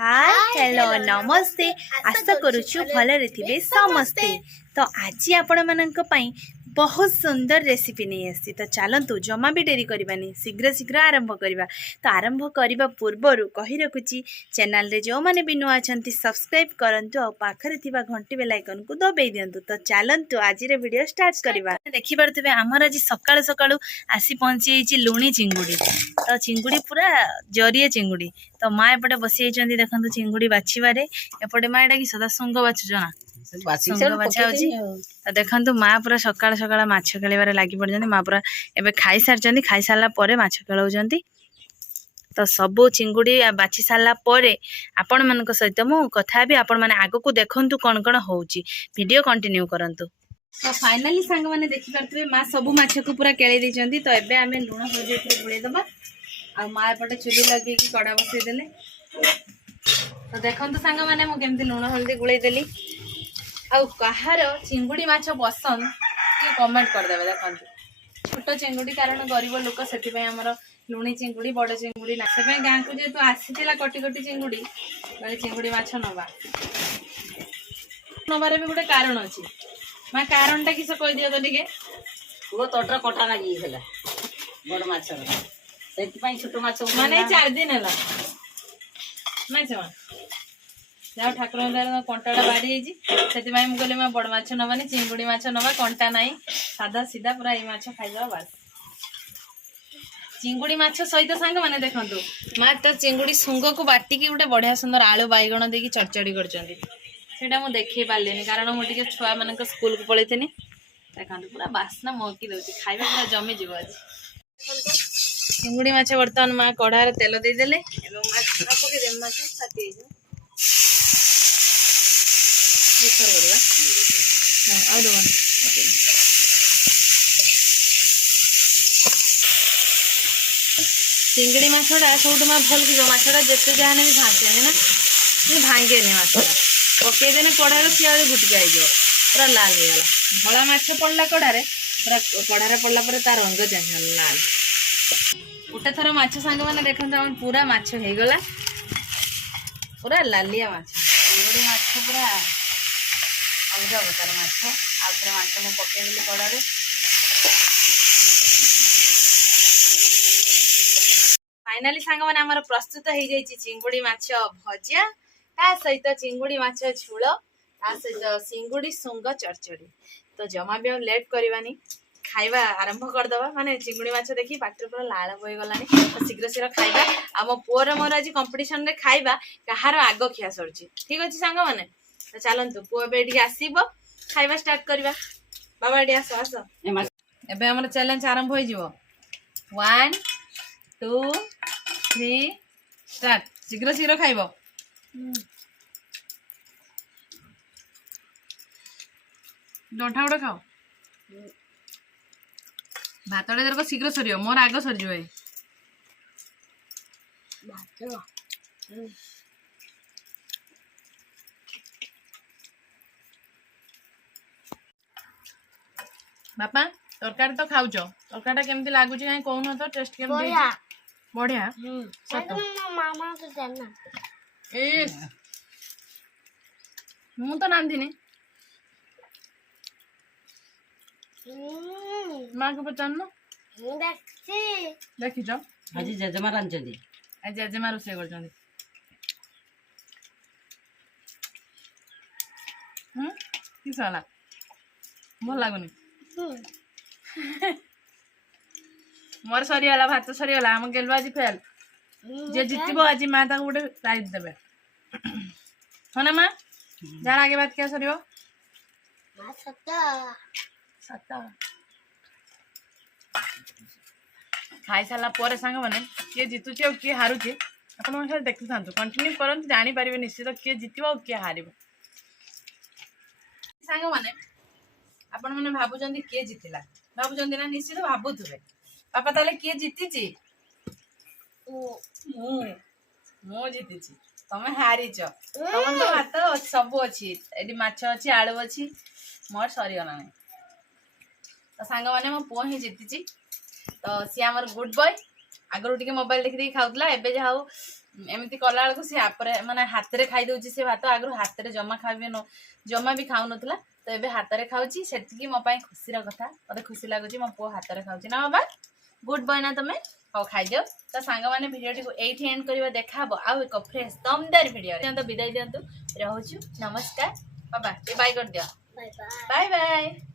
Hi hello नमस्ते आशा करुछु भलरे थिबे समस्ते। तो आज आपण मानक पई बहुत सुंदर रेसिपी नहीं आसी। तो चलतु जमा भी डेरी करबानी शीघ्र शीघ्र आरंभ करबा। तो आरंभ करबा पूर्वरु कहि रखुची चैनल रे जो माने बिनु अछंती सब्सक्राइब करंतु और पाखरे थिबा घंटी बेल आइकन को दबाई दियंतु। तो चलतु आज रे वीडियो स्टार्ट करबा। देखि परथिबे हमर आज सकाळ सकाळू आसी पहुंची छि लुणी चिंगुडी। तो चिंगुडी पूरा जरिए चिंगुडी। तो माँ एपटे बसी देखो चिंगुडी बाछिबारे। एपटे माँ एटा कि सदा सुंग बाछुछ ना सुंग बाछा होची। तो देखो माँ पूरा सकाळ सकाळ माछ खेलिबारे लागि पड़जंती। माँ पूरा एबे खाई सारजंती। खाई सारला परे माछ खेलौजंती। तो सबो चिंगुडी बाछि सारला परे आपण मानक सहित मु कथा भी आपण माने आगो को देखंतु कोन कोन होउची। वीडियो कंटिन्यू करंतु। तो फाइनली सांग माने देखि परतबे माँ सबु माछ को पूरा केळी दिचंती। तो एबे आमे लुण हळदी ऊपर गुळै दबा। आ माँ एपटे चुली लगे कड़ा बसई देले। तो देखो सांग मैंने मुझे लुण हल्दी गुड़े देली। आहार चिंगुड़ी माछ पसंद ये कमेंट करदे। देखो छोट चिंगुड़ी कारण गरीब लोक से लुणी चिंगुड़ी बड़ चिंगुड़ी ना से गाँ को जेहेतु आसीला कटी कटी चिंगुड़ी चिंगुड़ी माछ नवा नबार भी गोटे कारण अच्छी। माँ कारण टा किस कह दियो तो टे वो तोटर कटा लगी बड़ माछ छोट माछ माने 4 दिन है जाओ ठाकुर कंटाटा बाड़ी से मुझे मैं बड़ माछ नवानी चिंगुड़ी माछ नवा कंटा नाई सादा सीधा पूरा ये माछ खाईदे बास। चिंगुड़ी माछ सहित सांग मैंने देखो माँ तो चिंगुड़ी सुंग को बाटिकी गोटे बढ़िया सुंदर आलू बैगण देकी चड़चड़ी करटा मुझे देखे पारे कारण मुझे छुआ मान स्कूल को पलैथि। देखो पूरा बास्ना महकी दे खाଇବା पूरा जमी जीव। आज चिंगुड़ी माछ बर्तमान माँ कढ़ार तेल देदेले चिंगड़ी माछटा सब माँ भल कि माछटा जिते जहाँ भी भांगे ना भांगे माछटा पकईदे कढ़ार सी आ गुटिका हो पूरा लाल हो गला। भला माछ पड़ला कढ़ारे पूरा कढ़ारे पड़ला तार रंग चेंज लाल। गोटे थर माछ सांग मैंने देखो पूरा माछ हो गला पूरा लालिया माछ चिंगुड़ी माछ पूरा अलग प्रकार माछ। आउे माछ मुझे पकईदेली कड़ारे फाइनाली सांग मैंने आमर प्रस्तुत हो जाए चिंगुड़ी माछ भजिया ता सहित चिंगुड़ी माछ झोल ता सहित चिंगुड़ी सुंग चड़चड़ी। तो जमा भी लेट करवानी खाइबा आरंभ करदबा। माने चिंगुड़ी माछ देखी पाटी पूरा लाल बही गलानी। तो शीघ्र शीघ्र खाइबा। आ मो पुअर मोर आज कंपटीशन रे खाइबा कहार आगो खिया सरची। ठीक अछि सांग माने। तो चलंतु पुआ बेटी आसीबो खाइबा स्टार्ट करबा। बाबा एडी आसो आसो एबे हमर चैलेंज आरंभ होई जिवो। 1 2 3 स्टार्ट। शीघ्र शीघ्र खाइबो। डंठा उडा खाओ भातड़े दरको शीघ्र सरियो मोर आग सर जो बापा तरकारी तो खाऊच तरकारी केमती लागुच कहीं कहून तो टेस्ट केमती बढ़िया सत मामा तो जानना ए मु तो नांदिनी माँ को पचारना देखी आज जेजेमा रांधि आज जेजेमा रोषे कर किस भल लगुनि मोर सरीगला भात सरीगला आम गेलु आज फेल जे जितब आज माँ गोटे प्राइज देवे हाँ ना माँ जार आगे बात क्या सर खाई सारा पर सांग मैंने किए जितुची और किए हारुची आप देखी था कंटिन्यू करते जानीपर निश्चित किए जितब और किए हार सांग मैंने आपण मैंने भावुं किए जितला भावुं ना निश्चित भावुवे बापा ताले किए जीति मु जीति तमें हारीच तुम तो भात सब अच्छी ये माछ अच्छी आलू अच्छी मोर सरीगला ना। तो सांग मैंने मो पुओ ही जीति। तो सी आमर गुड बॉय आगरू टिके मोबाइल देखि देखि खाउतला एबे जा एमती कला बेलू सी माने हाथ रे खाई दउची से भात आगु हाथ रे जमा खाबे न जमा भी खाउ नथला तो एबे हाथ रे खाउची सेति मो पई खुशी रा कथा मते खुशी लागुची मो पो हाथ रे खाउची ना बाबा गुड बॉय ना तमे हो खाई दियो तो सांग माने वीडियो टी को एठी एंड करबा देखाबो आ एक फ्रेश दमदार वीडियो रे तो विदाई दियंतु रहउछु नमस्कार बाबा ए बाय कर दियो बाय बाय बाय बाय।